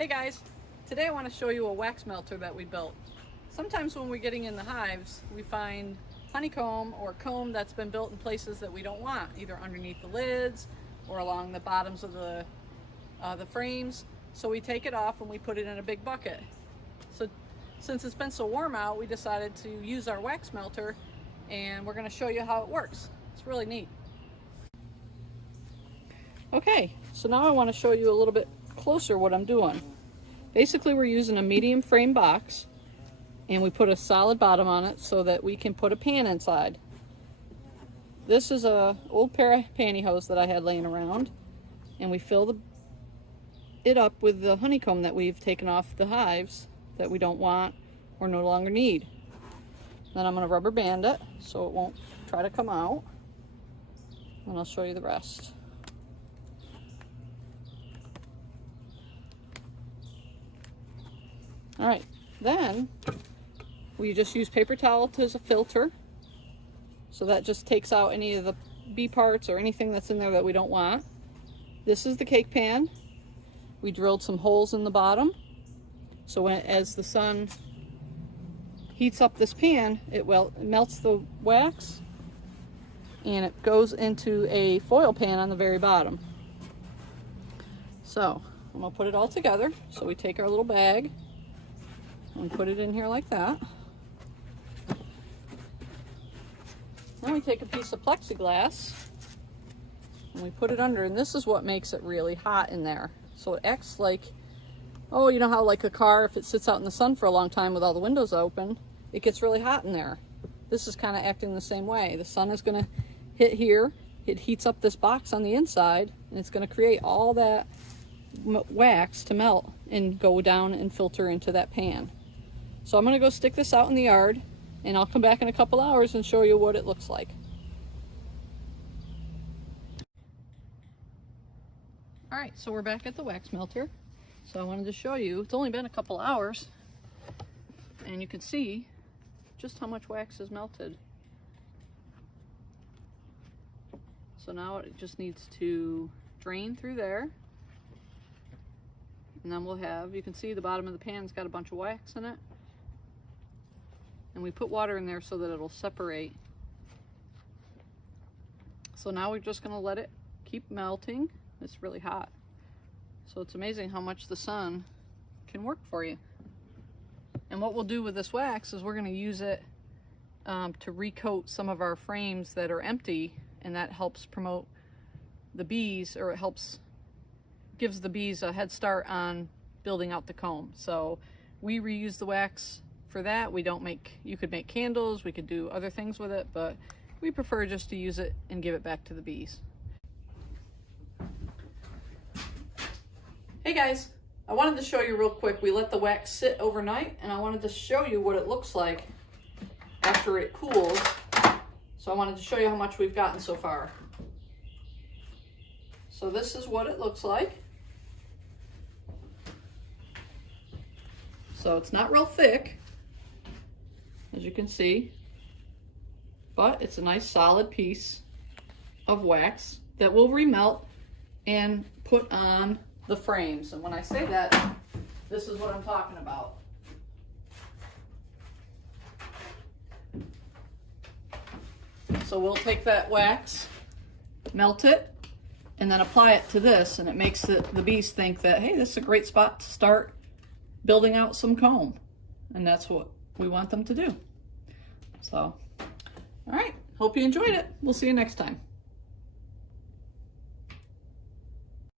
Hey guys, today I want to show you a wax melter that we built. Sometimes when we're getting in the hives, we find honeycomb or comb that's been built in places that we don't want, either underneath the lids or along the bottoms of the frames. So we take it off and we put it in a big bucket. So since it's been so warm out, we decided to use our wax melter, and we're going to show you how it works. It's really neat. Okay, so now I want to show you a little bit closer what I'm doing. Basically, we're using a medium frame box, and we put a solid bottom on it so that we can put a pan inside. This is a old pair of pantyhose that I had laying around, and we fill it up with the honeycomb that we've taken off the hives that we don't want or no longer need. Then I'm going to rubber band it so it won't try to come out, and I'll show you the rest. All right, then we just use paper towel as a filter, so that just takes out any of the bee parts or anything that's in there that we don't want. This is the cake pan. We drilled some holes in the bottom, so as the sun heats up this pan, it melts the wax, and it goes into a foil pan on the very bottom. So I'm gonna put it all together. So we take our little bag and put it in here like that. Then we take a piece of plexiglass and we put it under, and this is what makes it really hot in there. So it acts like, oh, you know how like a car, if it sits out in the sun for a long time with all the windows open, it gets really hot in there. This is kind of acting the same way. The sun is going to hit here, it heats up this box on the inside, and it's going to create all that wax to melt and go down and filter into that pan. So I'm going to go stick this out in the yard, and I'll come back in a couple hours and show you what it looks like. All right, so we're back at the wax melter. So I wanted to show you, it's only been a couple hours, and you can see just how much wax is melted. So now it just needs to drain through there. And then we'll have, you can see the bottom of the pan's got a bunch of wax in it. And we put water in there so that it'll separate. So now we're just going to let it keep melting. It's really hot. So it's amazing how much the sun can work for you. And what we'll do with this wax is we're going to use it to recoat some of our frames that are empty, and that helps promote the bees, or it gives the bees a head start on building out the comb. So we reuse the wax for that. You could make candles, we could do other things with it, but we prefer just to use it and give it back to the bees. Hey guys, I wanted to show you real quick, we let the wax sit overnight, and I wanted to show you what it looks like after it cools. So I wanted to show you how much we've gotten so far. So this is what it looks like. So it's not real thick, as you can see, but it's a nice solid piece of wax that will remelt and put on the frames. And when I say that, this is what I'm talking about. So we'll take that wax, melt it, and then apply it to this, and it makes the bees think that, hey, this is a great spot to start building out some comb. And that's what we want them to do. So, all right, hope you enjoyed it. We'll see you next time.